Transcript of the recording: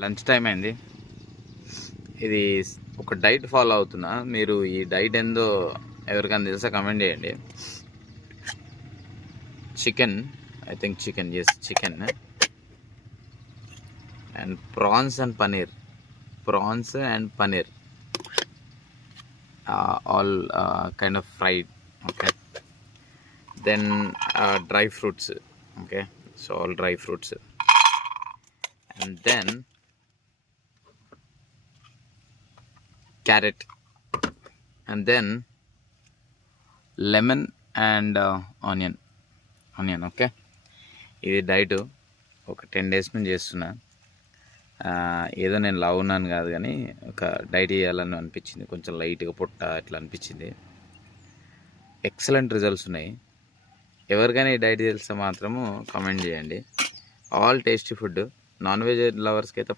Lunch time అయింది. ఇది ఒక డైట్ ఫాలో అవుతున్నా. మీరు ఈ డైట్ ఏందో ఎవరికైనా తెలుసా కమెంట్ చేయండి. Chicken I think chicken yes chicken. And prawns and paneer. Prawns and paneer. All kind of fried okay then dry fruits okay so all dry fruits and then carrot and then lemon and uh, onion. Onion okay ఇది diet. ఒక ten days నుంచి చేస్తున్నా. ఏదో నేను లావు ఉన్నాను కాదు కానీ ఒక డైట్ చేయాలని అనిపించింది. కొంచెం లైట్గా పొట్ట ఇట్లా అనిపించింది. ఎక్సలెంట్ రిజల్ట్స్ ఉన్నాయి. ఎవరికైనా ఈ డైట్ తెలిస్తే మాత్రము కమెంట్ చేయండి. All tasty food. Non veg లవర్స్కి అయితే